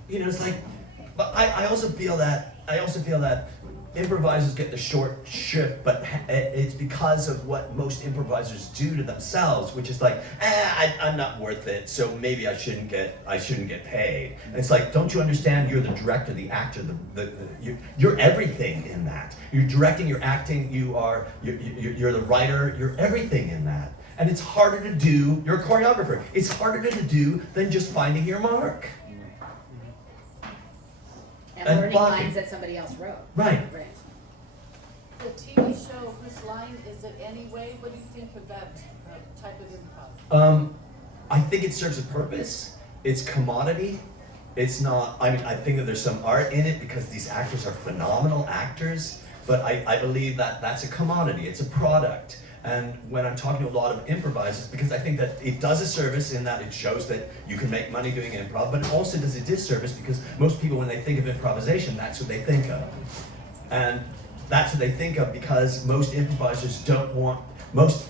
it's like. But I also feel that improvisers get the short shrift, but it's because of what most improvisers do to themselves, which is like, I'm not worth it, so maybe I shouldn't get paid. And it's like, don't you understand? You're the director, the actor, you're everything in that. You're directing, you're acting, you're the writer, you're everything in that. And it's harder to do. You're a choreographer. It's harder to do than just finding your mark. And learning blocking. lines that somebody else wrote. Right. The TV show, Whose Line Is It Anyway? What do you think of that type of improv? I think it serves a purpose. It's commodity. It's not, I think that there's some art in it because these actors are phenomenal actors, but I believe that that's a commodity. It's a product. And when I'm talking to a lot of improvisers, because I think that it does a service in that it shows that you can make money doing improv, but it also does a disservice because most people, when they think of improvisation, that's what they think of. And that's what they think of because most improvisers most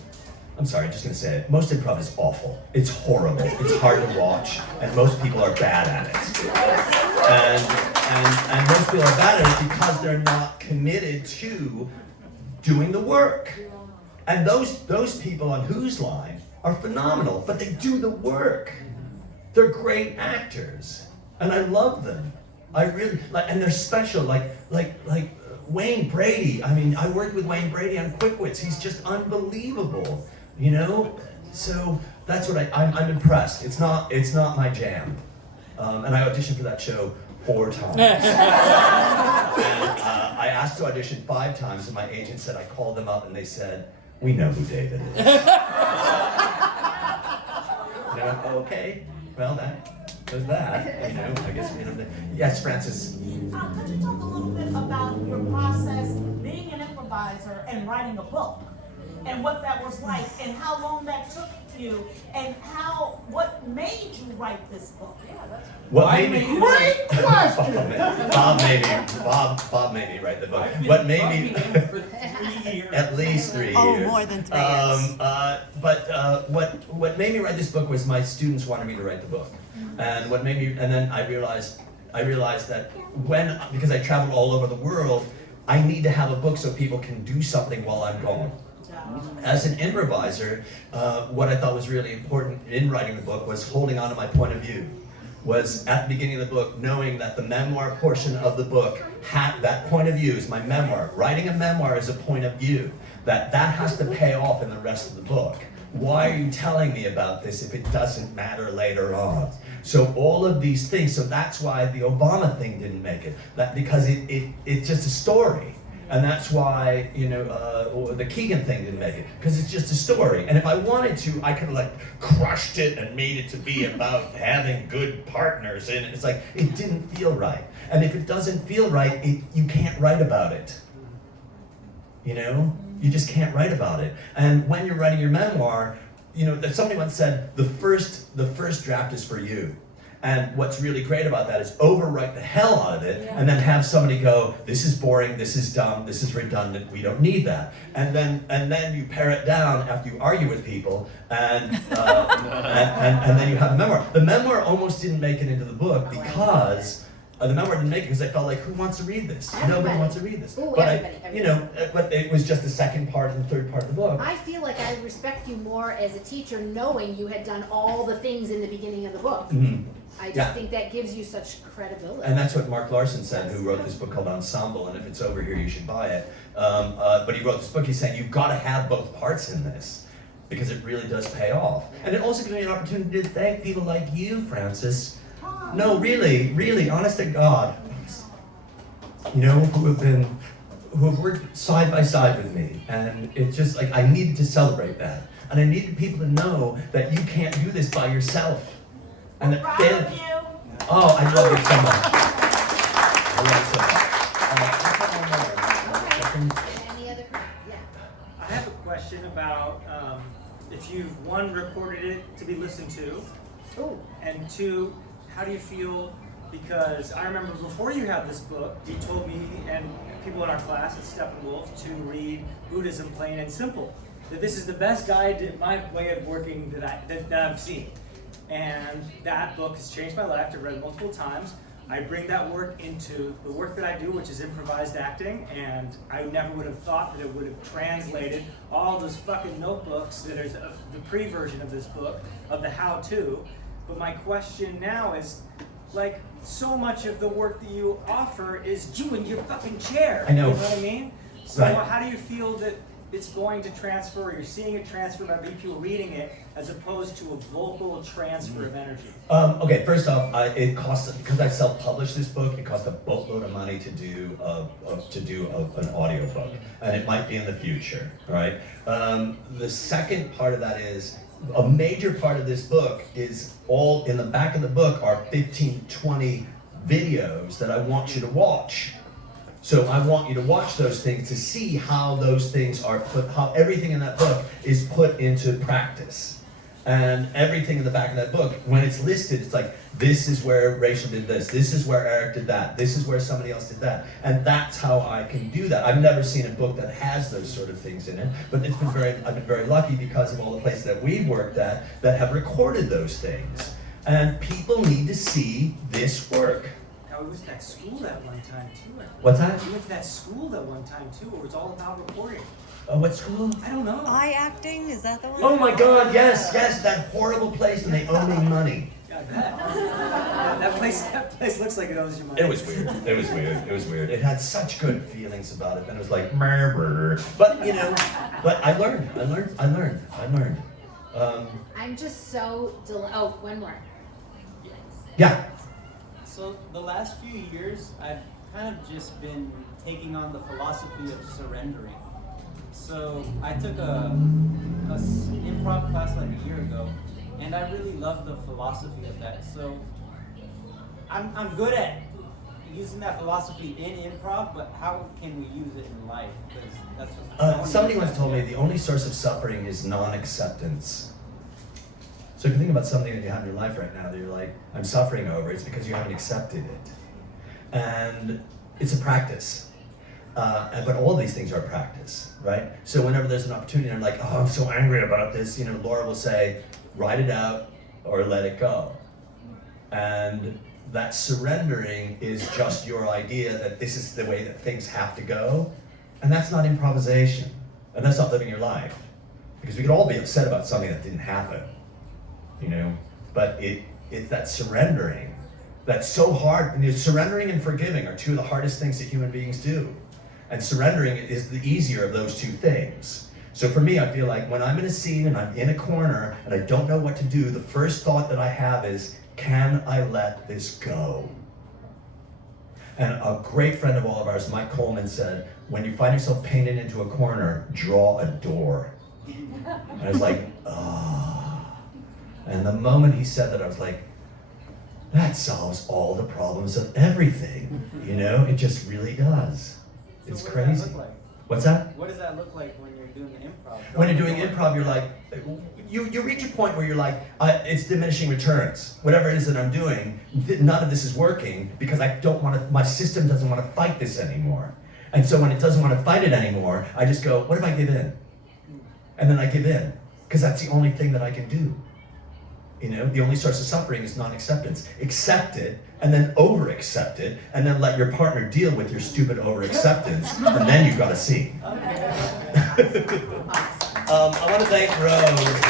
improv is awful. It's horrible. It's hard to watch, and most people are bad at it. And most people are bad at it because they're not committed to doing the work. And those people on Whose Line are phenomenal, but they do the work. They're great actors, and I love them. I really and they're special. Like Wayne Brady. I worked with Wayne Brady on Quick Wits. He's just unbelievable, So that's what I'm impressed. It's not my jam, and I auditioned for that show 4 times. And I asked to audition 5 times, and my agent said I called them up, and they said, "We know who David is." And I went, okay, well that was that. I guess yes, Francis. Could you talk a little bit about your process being an improviser and writing a book, and what that was like, and how long that took you, and what made you write this book? What made me? Great question. Bob made me write the book. What made me? For 3 years. At least 3 years. Oh, more than 3 years. What made me write this book was my students wanted me to write the book, and then I realized that because I traveled all over the world, I need to have a book so people can do something while I'm gone. As an improviser, what I thought was really important in writing the book was holding on to my point of view. Was at the beginning of the book, knowing that the memoir portion of the book had that point of view is my memoir. Writing a memoir is a point of view. That has to pay off in the rest of the book. Why are you telling me about this if it doesn't matter later on? So all of these things, so that's why the Obama thing didn't make it. Because it's just a story. And that's why, the Keegan thing didn't make it, because it's just a story. And if I wanted to, I could have crushed it and made it to be about having good partners in it. It's like, it didn't feel right. And if it doesn't feel right, you can't write about it. You just can't write about it. And when you're writing your memoir, somebody once said, the first draft is for you. And what's really great about that is overwrite the hell out of it, and then have somebody go, this is boring, this is dumb, this is redundant, we don't need that. And then you pare it down after you argue with people, and then you have a memoir. The memoir almost didn't make it into the book because the memoir didn't make it because I felt like, who wants to read this? Nobody wants to read this. Ooh, but everybody. But it was just the second part and the third part of the book. I feel like I respect you more as a teacher knowing you had done all the things in the beginning of the book. Mm-hmm. I just think that gives you such credibility. And that's what Mark Larson said, who wrote this book called Ensemble, and if it's over here, you should buy it. But he wrote this book, he's saying, you've got to have both parts in this, because it really does pay off. And it also gives me an opportunity to thank people like you, Francis. No, really, honest to God. Who have worked side by side with me. And it's just like, I needed to celebrate that. And I needed people to know that you can't do this by yourself. And that Proud of you. oh, I love you so much. I love you so much. Okay. Any other? Yeah. I have a question about if you've, one, recorded it to be listened to, Ooh. and two, how do you feel? Because I remember before you had this book, you told me and people in our class at Steppenwolf to read Buddhism Plain and Simple. That this is the best guide to my way of working that I've seen. And that book has changed my life. I've read it multiple times. I bring that work into the work that I do, which is improvised acting, and I never would have thought that it would have translated all those fucking notebooks that is the pre-version of this book, of the how-to. But my question now is, like, so much of the work that you offer is you in your fucking chair. I know. You know what I mean? So Right. how do you feel that it's going to transfer, or you're seeing it transfer by people reading it, as opposed to a vocal transfer of energy? Okay, first off, it costs, because I self-published this book, it cost a boatload of money to do an audio book, and it might be in the future, right? The second part of that is, a major part of this book is all in the back of the book are 15, 20 videos that I want you to watch. So I want you to watch those things to see how those things are how everything in that book is put into practice. And everything in the back of that book, when it's listed, it's like, this is where Rachel did this is where Eric did that, this is where somebody else did that. And that's how I can do that. I've never seen a book that has those sort of things in it, but I've been very lucky because of all the places that we've worked at that have recorded those things. And people need to see this work. I was at that school that one time too. I think. What's that? You went to that school that one time too, where it's all about recording. What school? I don't know. Eye acting, is that the one? Oh my God, yes, that horrible place, and they owe me money. I bet. that place looks like it owes you money. It was weird. It had such good feelings about it, and it was like, murmur. But you know, I learned. I'm just so oh, one more. Yeah. So the last few years, I've kind of just been taking on the philosophy of surrendering. So I took a improv class like a year ago, and I really love the philosophy of that. So I'm good at using that philosophy in improv, but how can we use it in life? Because that's what Somebody once told me the only source of suffering is non-acceptance. So if you think about something that you have in your life right now that you're like, I'm suffering over, it's because you haven't accepted it. And it's a practice. But all these things are practice, right? So whenever there's an opportunity, I'm like, oh, I'm so angry about this, you know, Laura will say, write it out or let it go. And that surrendering is just your idea that this is the way that things have to go. And that's not improvisation. And that's not living your life. Because we could all be upset about something that didn't happen, you know? But it's that surrendering that's so hard. And surrendering and forgiving are two of the hardest things that human beings do. And surrendering is the easier of those two things. So for me, I feel like when I'm in a scene and I'm in a corner and I don't know what to do, the first thought that I have is, can I let this go? And a great friend of all of ours, Mike Coleman, said, when you find yourself painted into a corner, draw a door. And I was like, ah. And the moment he said that, I was like, that solves all the problems of everything. You know, it just really does. It's So crazy. What does that look like? What's that? What does that look like when you're doing improv? When you're doing improv, you're like, you reach a point where you're like, it's diminishing returns. Whatever it is that I'm doing, none of this is working because I don't want to, my system doesn't want to fight this anymore. And so when it doesn't want to fight it anymore, I just go, what if I give in? And then I give in, because that's the only thing that I can do. You know, the only source of suffering is non-acceptance. Accept it, and then over-accept it, and then let your partner deal with your stupid over-acceptance, and then you've got a scene. I want to thank Rose.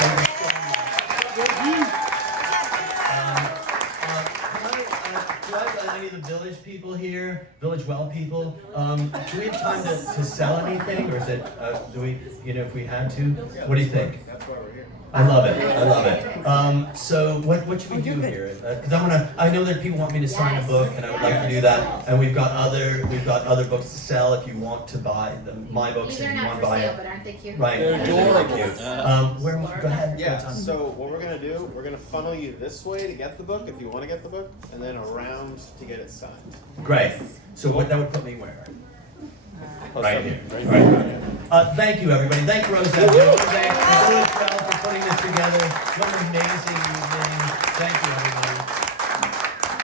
Do I have any of the Village people here? Village Well people? Do we have time to sell anything, or is it, do we, you know, if we had to? What do you think? why we're here. I love it. I love it. So what should we do here? Because I know that people want me to sign a book, and I would like to do that. And we've got other books to sell if you want to buy them. My books, These if are you not want for to buy sale, it. but aren't they cute? Right. They're adorable. Go ahead. Yeah, Tom. so what we're gonna do, we're gonna funnel you this way to get the book if you wanna get the book, and then around to get it signed. Great. So that would put me where? Right here. Right Right here. here. Thank you, everybody. Thank Rosette. Thank you for putting this together. What an amazing evening. Thank you, everybody.